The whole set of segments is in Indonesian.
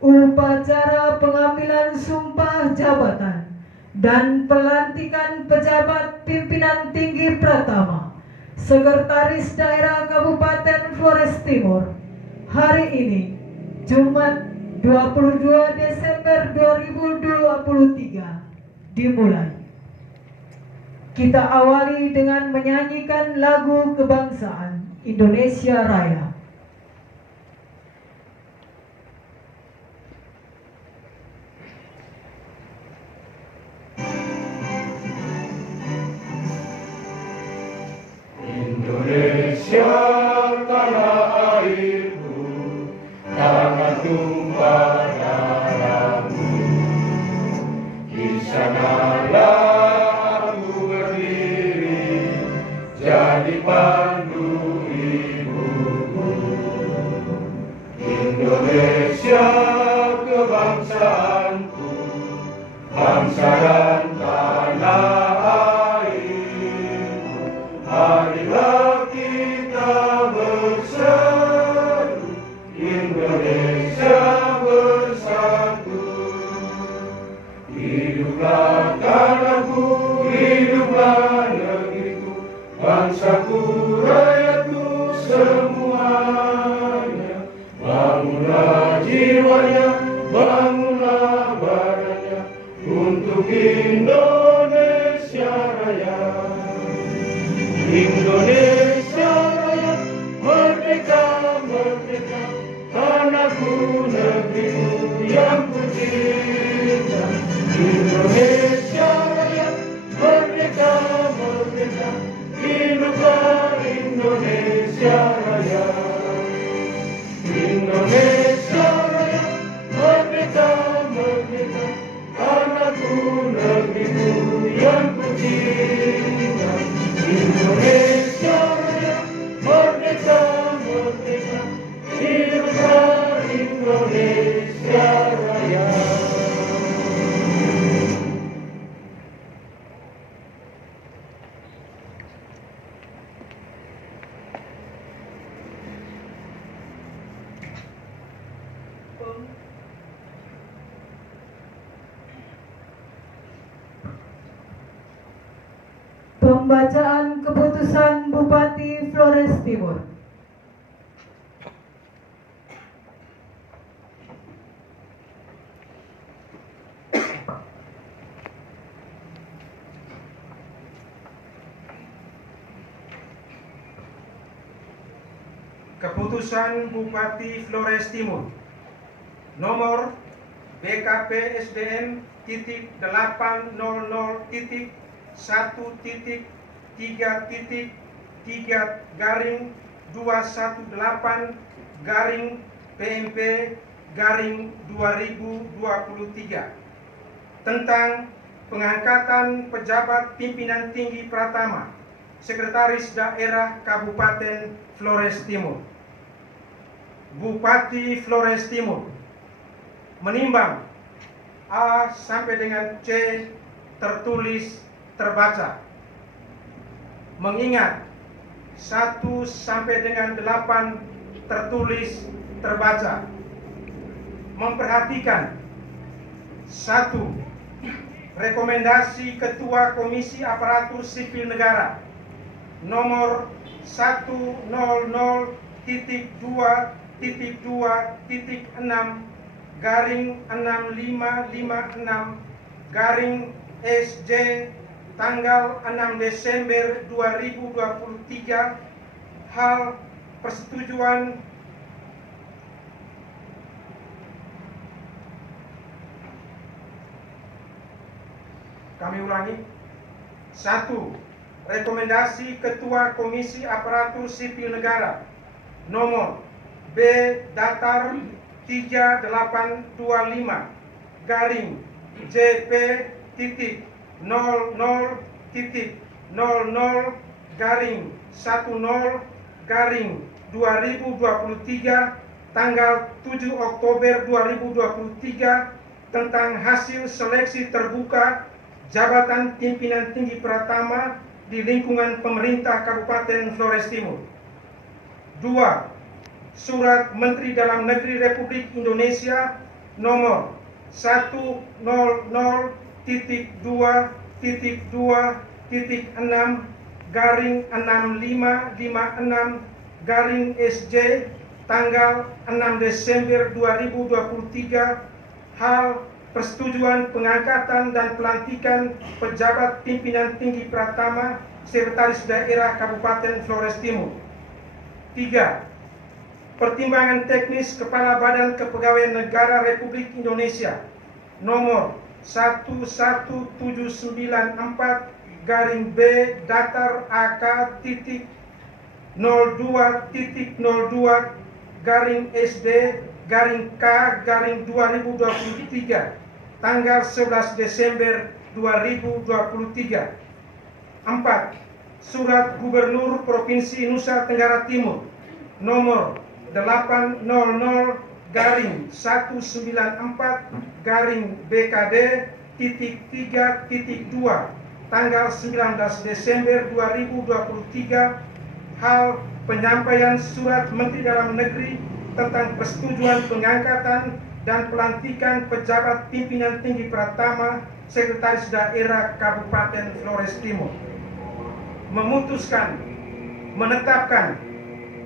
Upacara pengambilan sumpah jabatan dan pelantikan pejabat pimpinan tinggi Pratama Sekretaris Daerah Kabupaten Flores Timur hari ini, Jumat 22 Desember 2023 dimulai. Kita awali dengan menyanyikan lagu kebangsaan Indonesia Raya. Indonesia tanah airku, tanah tumpah darahmu. Di sanalah aku berdiri, jadi pandu ibuku. Indonesia kebangsaanku, bangsa dan tanah. Marilah kita berseru, Indonesia bersatu. Hiduplah tanahku, hiduplah negeriku, bangsaku, rakyatku semuanya. Bangunlah jiwanya, bangunlah badannya, untuk Indonesia Raya. Indonesia Raya, merdeka, merdeka, tanahku, negeriku yang ku cinta. Indonesia Raya, merdeka, merdeka, hiduplah Indonesia Raya. Indonesia Raya, merdeka, merdeka, tanahku, negeriku yang ku cinta. Indonesia Raya, merdeka, merdeka, hiduplah Indonesia Raya. Pembacaan keputusan Bupati Flores Timur. Keputusan Bupati Flores Timur nomor BKP SDM (3.3.3.218/PMP/2023) tentang pengangkatan pejabat pimpinan tinggi Pratama Sekretaris Daerah Kabupaten Flores Timur. Bupati Flores Timur menimbang A sampai dengan C tertulis terbaca, mengingat 1 sampai dengan 8 tertulis terbaca, memperhatikan 1. Rekomendasi Ketua Komisi Aparatur Sipil Negara nomor 100.2.2/6556/SJ tanggal 6 Desember 2023 hal persetujuan kami ulangi 1. Rekomendasi Ketua Komisi Aparatur Sipil Negara nomor B datar 3828-JP.00-00-10/2023 tanggal 7 Oktober 2023 tentang hasil seleksi terbuka jabatan pimpinan tinggi Pratama di lingkungan pemerintah Kabupaten Flores Timur. 2. Surat Menteri Dalam Negeri Republik Indonesia nomor 100.2.2.6/6556 tanggal 6 Desember 2023 hal persetujuan pengangkatan dan pelantikan pejabat pimpinan tinggi Pratama Sekretaris Daerah Kabupaten Flores Timur. 3. Pertimbangan teknis Kepala Badan Kepegawaian Negara Republik Indonesia nomor 11794/B datar AK.02.02/SD/K/2023 tanggal 11 Desember 2023. 4. Surat Gubernur Provinsi Nusa Tenggara Timur nomor 800-194-BKD.3.2 tanggal 19 Desember 2023 hal penyampaian surat Menteri Dalam Negeri tentang persetujuan pengangkatan dan pelantikan pejabat pimpinan tinggi Pratama Sekretaris Daerah Kabupaten Flores Timur. Memutuskan menetapkan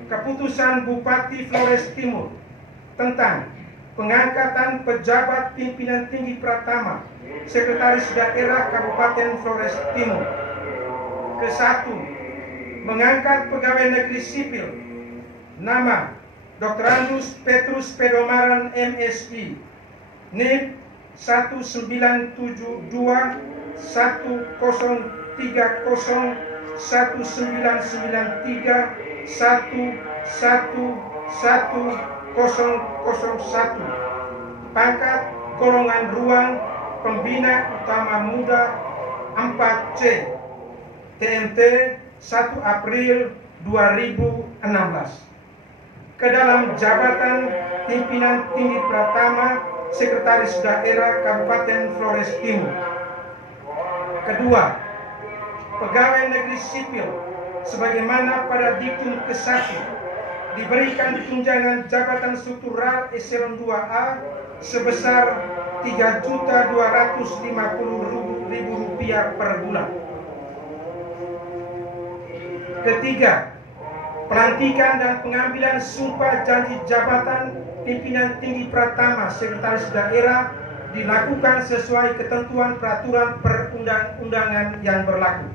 keputusan Bupati Flores Timur tentang pengangkatan pejabat pimpinan tinggi Pratama Sekretaris Daerah Kabupaten Flores Timur. Ke-1, mengangkat pegawai negeri sipil nama Dr. Andus Petrus Pedomaran MSI NIP 1972-1993-1111001 pangkat golongan ruang pembina utama muda 4C TMT 1 April 2016 ke dalam jabatan pimpinan tinggi Pratama Sekretaris Daerah Kabupaten Flores Timur. Kedua, pegawai negeri sipil sebagaimana pada diktum ke-1 diberikan tunjangan jabatan struktural eselon 2A sebesar Rp3.250.000 per bulan. Ketiga, pelantikan dan pengambilan sumpah janji jabatan pimpinan tinggi Pratama Sekretaris Daerah dilakukan sesuai ketentuan peraturan perundang-undangan yang berlaku.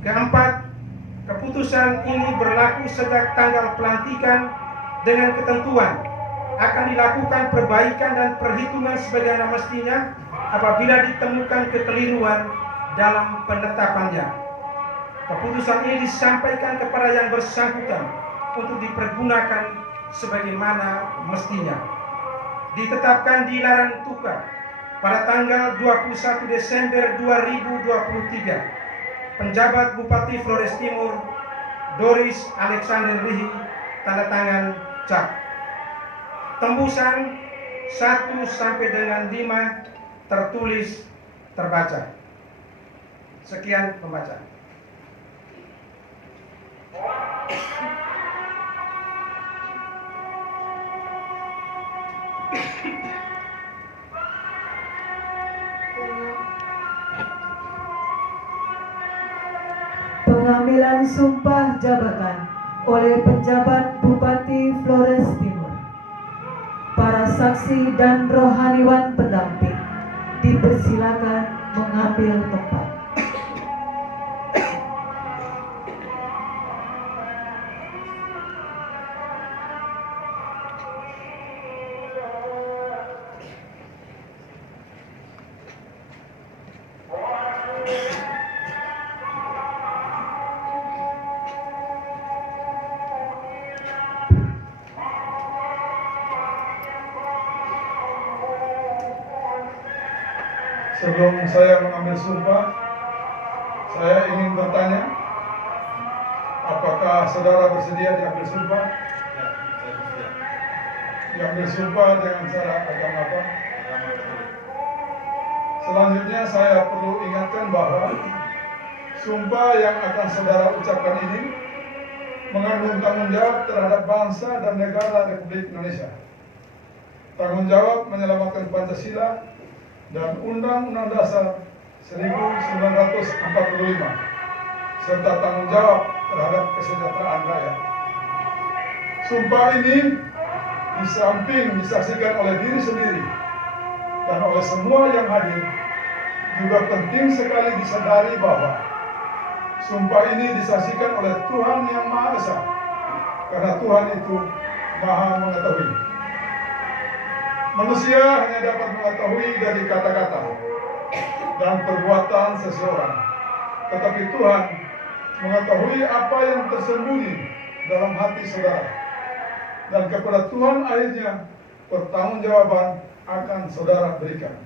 Keempat, keputusan ini berlaku sejak tanggal pelantikan dengan ketentuan akan dilakukan perbaikan dan perhitungan sebagaimana mestinya apabila ditemukan kekeliruan dalam penetapannya. Keputusan ini disampaikan kepada yang bersangkutan untuk dipergunakan sebagaimana mestinya. Ditetapkan di Laran Tukar pada tanggal 21 Desember 2023. Penjabat Bupati Flores Timur Doris Alexander Rihi, tanda tangan Cap. Tembusan 1 sampai dengan 5 tertulis terbaca. Sekian pembacaan. Pengambilan sumpah jabatan oleh penjabat Bupati Flores Timur. Para saksi dan rohaniwan pendamping dipersilakan mengambil tempat. Sebelum saya mengambil sumpah, saya ingin bertanya, apakah saudara bersedia diambil sumpah? Ya, saya bersedia. Diambil sumpah dengan cara agama apa? Agama Katolik. Selanjutnya saya perlu ingatkan bahwa sumpah yang akan saudara ucapkan ini mengandung tanggung jawab terhadap bangsa dan negara Republik Indonesia. tanggung jawab menyelamatkan Pancasila dan Undang-Undang Dasar 1945, serta tanggung jawab terhadap kesejahteraan rakyat. Sumpah ini di samping disaksikan oleh diri sendiri dan oleh semua yang hadir, juga penting sekali disadari bahwa sumpah ini disaksikan oleh Tuhan Yang Maha Esa, karena Tuhan itu Maha mengetahui. Manusia hanya dapat mengetahui dari kata-kata dan perbuatan seseorang, tetapi Tuhan mengetahui apa yang tersembunyi dalam hati saudara, dan kepada Tuhan akhirnya pertanggungjawaban akan saudara berikan.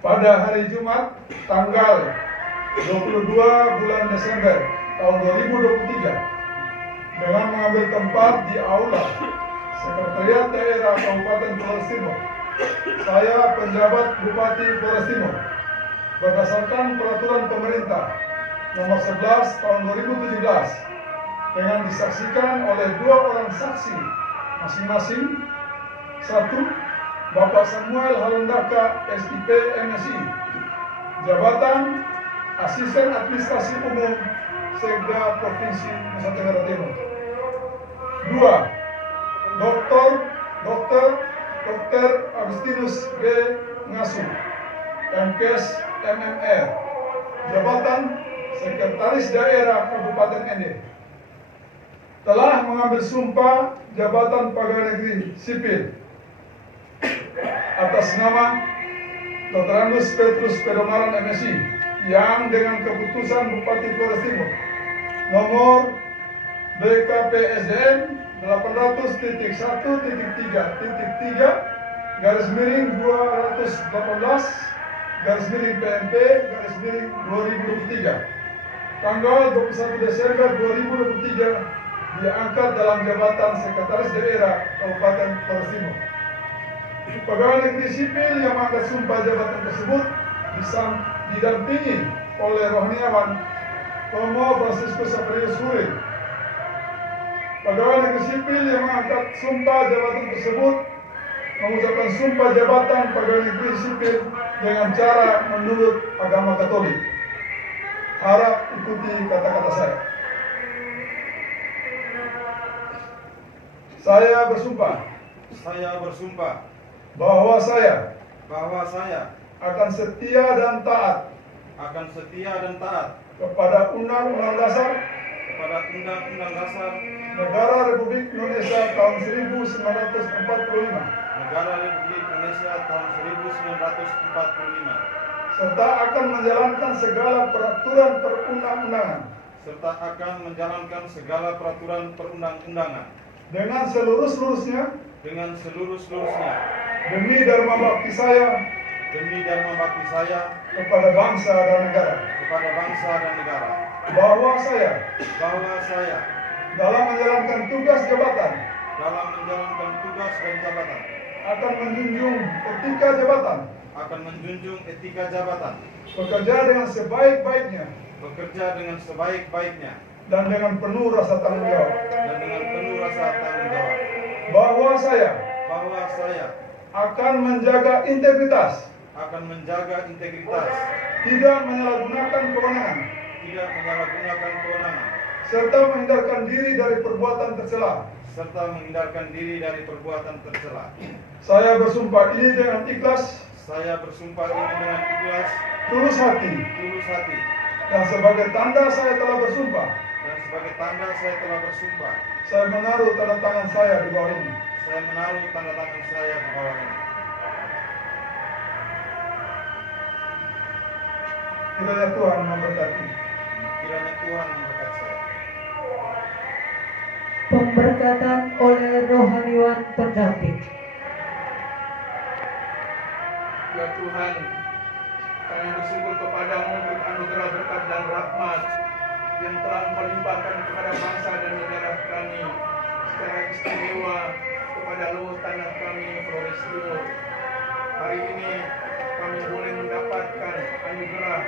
Pada hari Jumat tanggal 22 bulan Desember tahun 2023, dengan mengambil tempat di Aula Sekretariat Daerah Kabupaten Flores Timur, saya penjabat Bupati Flores Timur, berdasarkan peraturan pemerintah nomor 11 tahun 2017, dengan disaksikan oleh 2 orang saksi masing-masing. 1. Bapak Samuel Halundaka, SIP MSI, jabatan Asisten Administrasi Umum Sekda Provinsi Nusa Tenggara Timur. 2. Dr. Agustinus B. Ngasu, MKes MMR, jabatan Sekretaris Daerah Kabupaten Ende, telah mengambil sumpah jabatan pegawai negeri sipil atas nama Dr. Anus Petrus Pedomaran MSI, yang dengan keputusan Bupati Flores Timur nomor BKPSDM 800.1.3.218/PMP/2023 tanggal 21 Desember 2023 diangkat dalam jabatan Sekretaris Daerah Kabupaten Flores Timur. Pegawai negeri sipil yang mengangkat sumpah jabatan tersebut didampingi oleh Rohaniawan Tomo Franciscus Saperius Huri. Pegawai negeri sipil yang mengangkat sumpah jabatan tersebut mengucapkan sumpah jabatan pegawai negeri sipil dengan cara menurut agama Katolik. Harap ikuti kata-kata saya. Saya bersumpah bahwa saya akan setia dan taat kepada Undang-Undang Dasar Negara Republik Indonesia tahun 1945, serta akan menjalankan segala peraturan perundang-undangan dengan seluruh-seluruhnya demi dharma bakti saya kepada bangsa dan negara. Bahwa saya dalam menjalankan tugas jabatan akan menjunjung etika jabatan, bekerja dengan sebaik-baiknya dan dengan penuh rasa tanggung jawab. Bahwa saya akan menjaga integritas, tidak menyalahgunakan kewenangan, serta menghindarkan diri dari perbuatan tercela. Saya bersumpah ini dengan ikhlas, tulus hati, dan sebagai tanda saya telah bersumpah, saya menaruh tanda tangan saya di bawah ini. Kiranya Tuhan memberkati. Pemberkatan oleh rohaniwan pendamping. Ya Tuhan, kami bersyukur kepadamu untuk anugerah berkat dan rahmat yang telah Engkau limpahkan kepada bangsa dan negara kami, secara istimewa kepada luhur tanah kami Flores Timur. hari ini kami boleh mendapatkan anugerah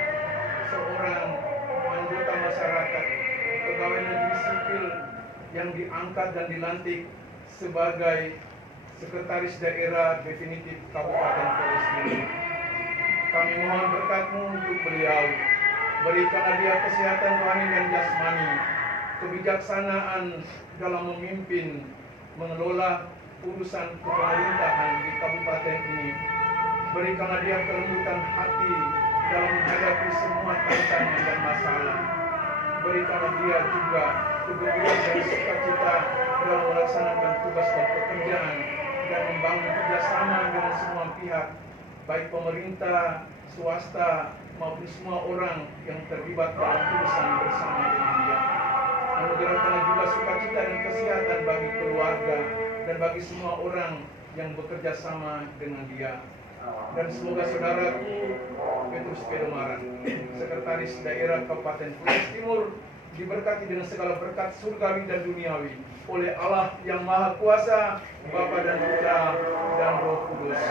seorang anggota masyarakat, pegawai negeri sipil yang diangkat dan dilantik sebagai Sekretaris Daerah Definitif Kabupaten Flores Timur. Kami mohon berkat-Mu untuk beliau. Berikanlah dia kesehatan rohani dan jasmani, kebijaksanaan dalam memimpin, mengelola urusan pemerintahan di kabupaten ini. Berikanlah dia kelembutan hati dalam menghadapi semua tantangan dan masalah. Berikanlah dia juga kegigihan dan sukacita dalam melaksanakan tugas dan pekerjaan dan membangun kerjasama dengan semua pihak, baik pemerintah, swasta, maupun semua orang yang terlibat dalam urusan bersama dengan dia. Anugerahkanlah juga sukacita dan kesehatan bagi keluarga dan bagi semua orang yang bekerja sama dengan dia. Dan semoga saudaraku Petrus Pedomaran, Sekretaris Daerah Kabupaten Flores Timur, diberkati dengan segala berkat surgawi dan duniawi oleh Allah yang Maha Kuasa, Bapa dan Putra dan Roh Kudus.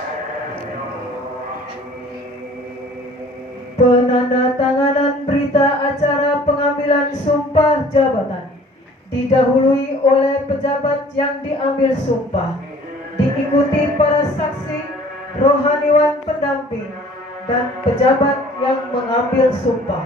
Penandatanganan berita acara pengambilan sumpah jabatan didahului oleh pejabat yang diambil sumpah, diikuti para saksi, rohaniwan pendamping, dan pejabat yang mengambil sumpah.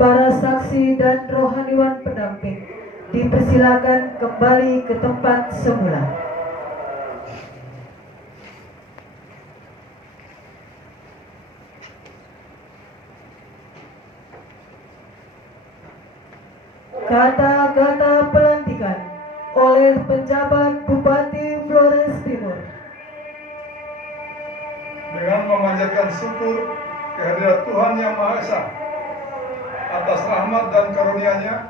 Para saksi dan rohaniwan pendamping dipersilakan kembali ke tempat semula. Kata-kata pelantikan oleh penjabat Bupati Flores Timur. Dengan memanjatkan syukur kehadirat Tuhan Yang Maha Esa atas rahmat dan karunia-Nya,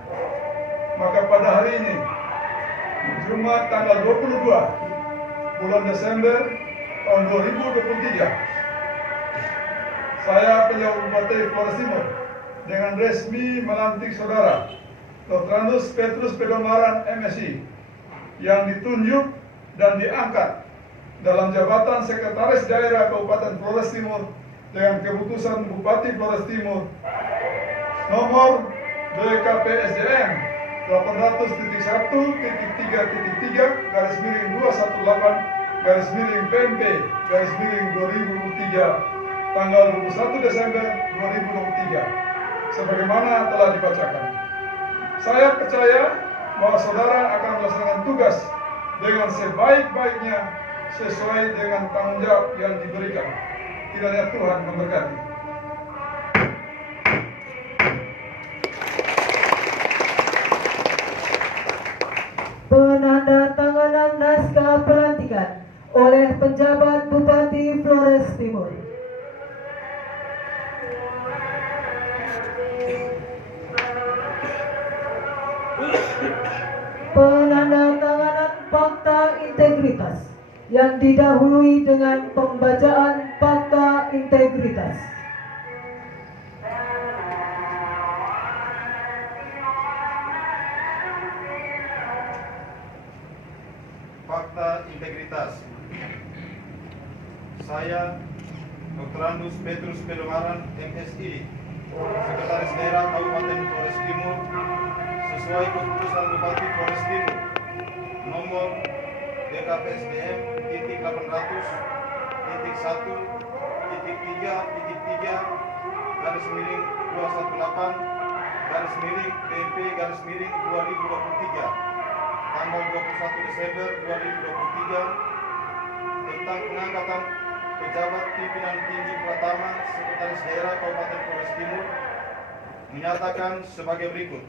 maka pada hari ini, Jumat tanggal 22 bulan Desember tahun 2023, saya penjabat Bupati Flores Timur dengan resmi melantik saudara Dr. Petrus Pedomaran MSI yang ditunjuk dan diangkat dalam jabatan Sekretaris Daerah Kabupaten Flores Timur dengan keputusan Bupati Flores Timur nomor BKPSDM 800.1-218/PMP/2023 tanggal 21 Desember 2023 sebagaimana telah dibacakan. Saya percaya bahwa saudara akan melaksanakan tugas dengan sebaik-baiknya sesuai dengan tanggung jawab yang diberikan. Kiranya Tuhan memberkati. Penandatanganan naskah pelantikan oleh penjabat Bupati Flores Timur. Penandatanganan fakta integritas yang didahului dengan pembacaan fakta integritas. Fakta integritas. Saya, Dr. Anus Petrus Pedomaran, MSI, Sekretaris Daerah Kabupaten Flores Timur, sesuai keputusan Bupati Flores Timur nomor DKPSDM titik 800 titik 1 titik 3 garis miring 218 garis miring PMP garis miring 2023 tanggal 21 Desember 2023 tentang pengangkatan pejabat pimpinan tinggi Pratama Sekretaris Daerah Kabupaten Flores Timur menyatakan sebagai berikut.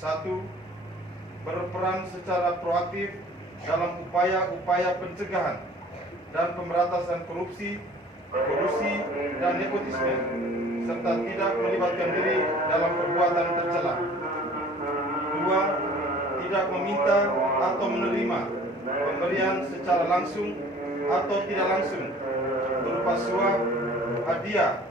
1. Berperan secara proaktif dalam upaya-upaya pencegahan dan pemberantasan korupsi, kolusi, dan nepotisme, serta tidak melibatkan diri dalam perbuatan tercela. 2. Tidak meminta atau menerima pemberian secara langsung atau tidak langsung berupa suap, hadiah,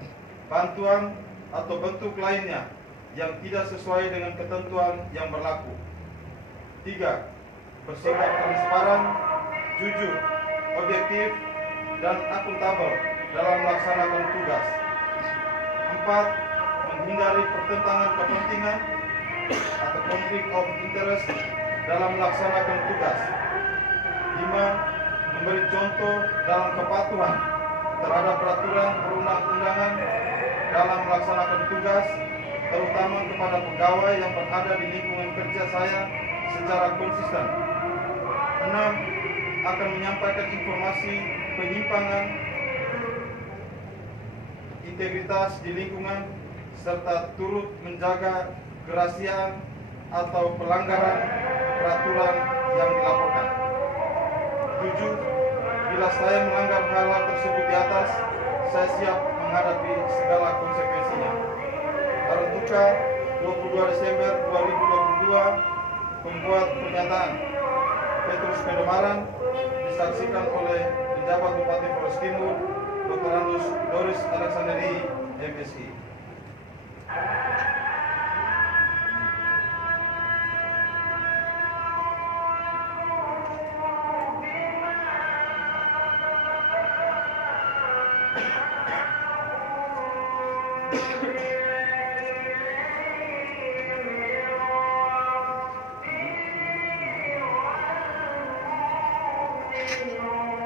bantuan, atau bentuk lainnya yang tidak sesuai dengan ketentuan yang berlaku. 3. Bersikap transparan, jujur, objektif, dan akuntabel dalam melaksanakan tugas. 4. Menghindari pertentangan kepentingan atau konflik of interest dalam melaksanakan tugas. 5. Memberi contoh dalam kepatuhan terhadap peraturan perundang-undangan dalam melaksanakan tugas, terutama kepada pegawai yang berada di lingkungan kerja saya secara konsisten. 6. Akan menyampaikan informasi penyimpangan integritas di lingkungan serta turut menjaga kerahasiaan atau pelanggaran peraturan yang dilaporkan. 7. Bila saya melanggar hal-hal tersebut di atas, saya siap menghadapi segala konsekuensinya. Tertuka 22 Desember 2022, pembuat pernyataan Petrus Pedomaran disaksikan oleh pejabat Bupati Flores Timur, Dr. Anus Doris Alexanderi, MSI.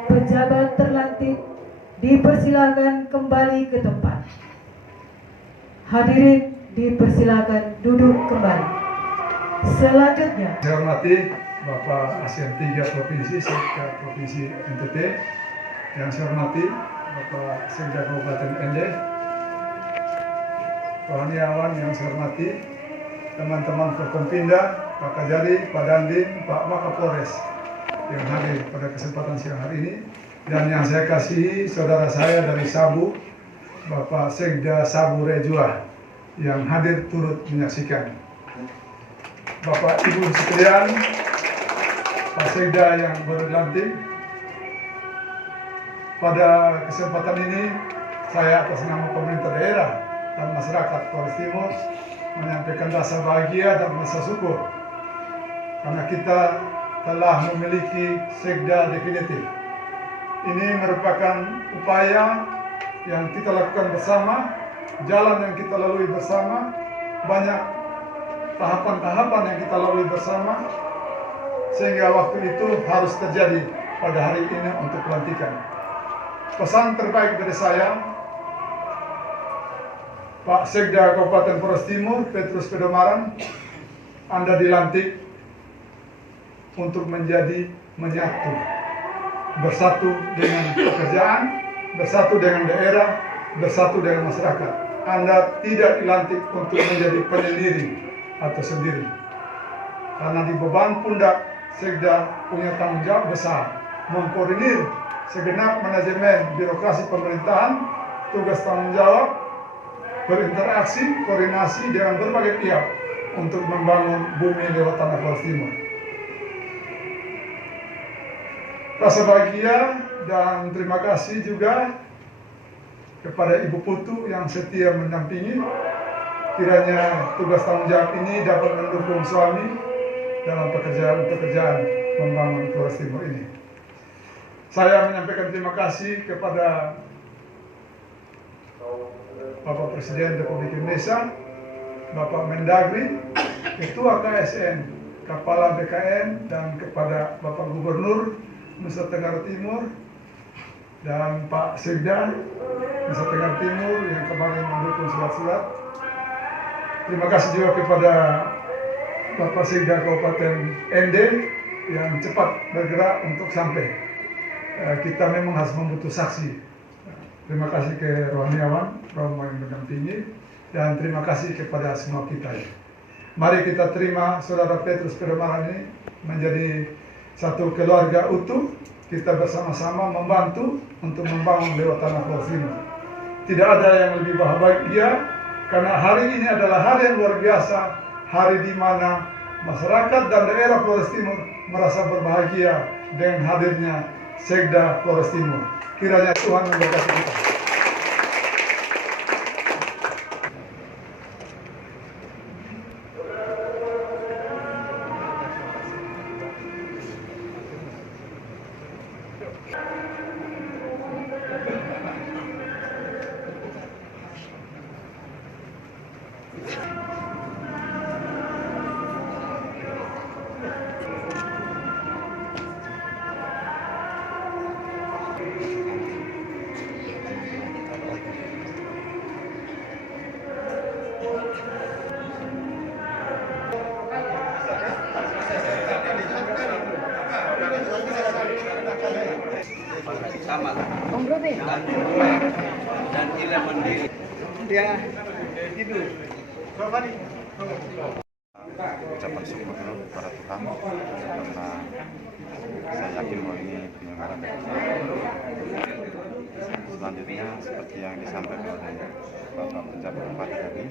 Pejabat terlantik dipersilakan kembali ke tempat. Hadirin dipersilakan duduk kembali. Selanjutnya, Saya hormati Bapak ASEAN 3 Provinsi, Sekda Provinsi NTT. Yang saya hormati Bapak Sekda Kabupaten Ende, rohaniawan yang saya hormati, teman-teman Forkompinda, Pak Kajari, Pak Dandim, Pak Wakapolres yang hadir pada kesempatan siang hari ini, dan yang saya kasihi saudara saya dari Sabu, Bapak Sekda Sabu Rejua yang hadir turut menyaksikan. Bapak Ibu sekalian, Pak Sekda yang baru dilantik, pada kesempatan ini saya atas nama pemerintah daerah dan masyarakat Flores Timur menyampaikan rasa bahagia dan rasa syukur karena kita telah memiliki Sekda definitif. Ini merupakan upaya yang kita lakukan bersama, jalan yang kita lalui bersama, banyak tahapan-tahapan yang kita lalui bersama, sehingga waktu itu harus terjadi pada hari ini untuk pelantikan. Pesan terbaik dari saya, Pak Sekda Kabupaten Flores Timur, Petrus Pedomaran, Anda dilantik untuk menjadi menyatu, bersatu dengan pekerjaan, bersatu dengan daerah, bersatu dengan masyarakat. Anda tidak dilantik untuk menjadi penyendiri atau sendiri, karena di beban pundak Sekda punya tanggung jawab besar mengkoordinir segenap manajemen birokrasi pemerintahan, tugas tanggung jawab, berinteraksi, koordinasi dengan berbagai pihak untuk membangun bumi lewat tanah Flores Timur. Rasa bahagia dan terima kasih juga kepada Ibu Putu yang setia mendampingi. Kiranya tugas tanggung jawab ini dapat mendukung suami dalam pekerjaan membangun Flores Timur ini. Saya menyampaikan terima kasih kepada Bapak Presiden Republik Indonesia, Bapak Mendagri, Ketua KSN, Kepala BKN, dan kepada Bapak Gubernur Nusa Tenggara Timur dan Pak Sekda Nusa Tenggara Timur yang kemarin mendukung surat-surat. Terima kasih juga kepada Bapak Sekda Kabupaten ND yang cepat bergerak untuk sampai. Kita memang harus membutuh saksi. Terima kasih ke Rohaniawan, Romo yang mendampingi, dan terima kasih kepada semua kita. Mari kita terima Saudara Petrus Peremaran ini menjadi satu keluarga utuh. Kita bersama-sama membantu untuk membangun lewat tanah Flores Timur. Tidak ada yang lebih bahagia karena hari ini adalah hari yang luar biasa, hari di mana masyarakat dan daerah Flores Timur merasa berbahagia dengan hadirnya Sekda Flores Timur. Kiranya Tuhan memberkati kita. Dan tidak mandiri. Dia itu. Ucapan syukur dulu kepada Tuhan karena saya yakin bahwa ini penyelenggaraan dari Tuhan. Selanjutnya seperti yang disampaikan oleh Bapak Penjabat Bupati tadi,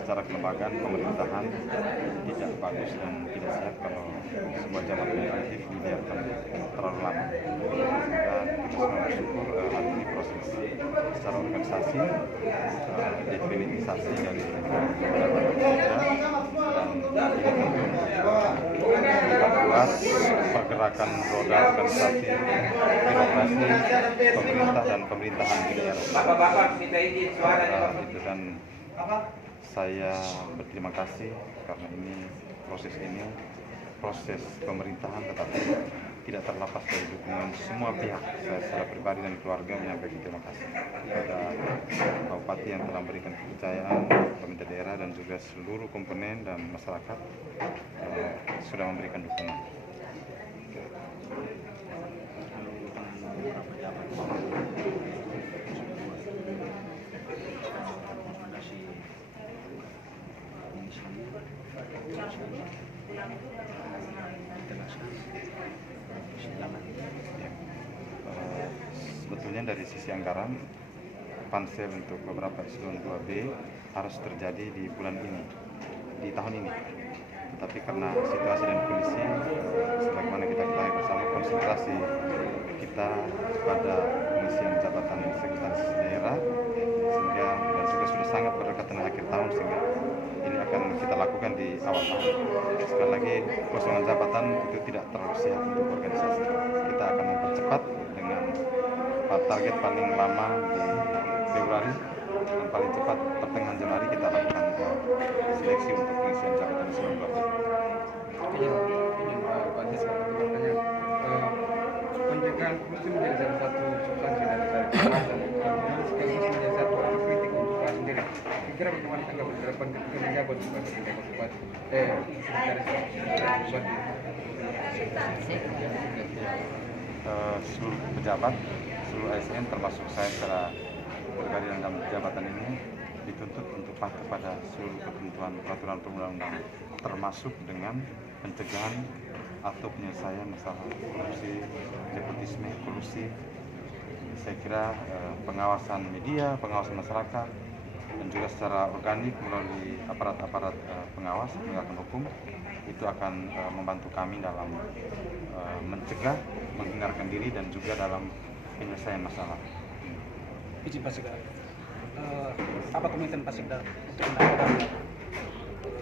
secara kelembagaan pemerintahan tidak bagus dan tidak sehat kalau sebuah jabatan aktif dibiarkan terlalu lama. Sehingga kita semua bersyukur hari ini proses secara organisasi, definitisasi dari jabatan kerja, dan ini tentu membuat pergerakan roda organisasi, birokrasi, pemerintah dan pemerintahan di daerah. Bapak-bapak minta izin suara. Itu, dan saya berterima kasih karena proses pemerintahan, tetapi tidak terlepas dari dukungan semua pihak. Saya secara pribadi dan keluarga menyampaikan terima kasih kepada Pak Bupati yang telah memberikan kepercayaan, pemerintah daerah dan juga seluruh komponen dan masyarakat sudah memberikan dukungan. Sebetulnya dari sisi anggaran, pansel untuk beberapa eselon 2B harus terjadi di bulan ini, di tahun ini. Tetapi karena situasi dan kondisi, sebagaimana kita ketahui bersama, konsentrasi kita pada pengisian jabatan sekretaris daerah, sehingga dan juga sudah sangat berdekatan akhir tahun, sehingga ini akan kita lakukan di awal tahun. Sekali lagi, kosongan jabatan itu tidak terlalu sehat untuk organisasi. Kita akan mempercepat dengan target paling lama di Februari dan paling cepat pertengahan Januari kita lakukan seleksi untuk pengisian jabatan eselon 2B. Pencegahan korupsi menjadi salah satu substansi dari kegiatan sekaligus menjadi satu aspek kritik untuk Pak sendiri. Kira bagaimana tanggapan harapan ketika menjabat sebagai penjabat bupati? Seluruh pejabat, seluruh ASN termasuk saya secara pribadi dalam jabatan ini dituntut untuk patuh pada seluruh ketentuan peraturan perundang-undangan, termasuk dengan pencegahan atau penyelesaian masalah korupsi, nepotisme, kolusi. Saya kira pengawasan media, pengawasan masyarakat, dan juga secara organik melalui aparat-aparat pengawas penegakan hukum itu akan membantu kami dalam mencegah, menghindarkan diri dan juga dalam penyelesaian masalah. Izin Pak Sekda, apa komitmen Pak Sekda untuk menangani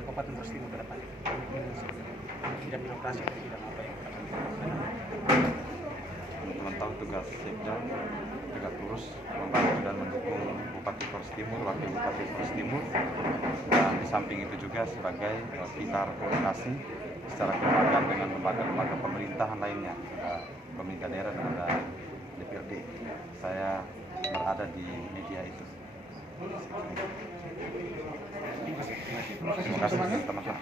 Kabupaten Flores Timur ke depan? Tidak birokrasi atau tidak apa yang Teman-teman tahu tugas Sekda tegak lurus membantu dan mendukung Bupati Flores Timur, Wakil Bupati Flores Timur, dan di samping itu juga sebagai pilar koordinasi secara kelembagaan dengan lembaga-lembaga pemerintahan lainnya, pemerintah daerah dan ada DPRD. Saya berada di media itu. Terima kasih teman-teman.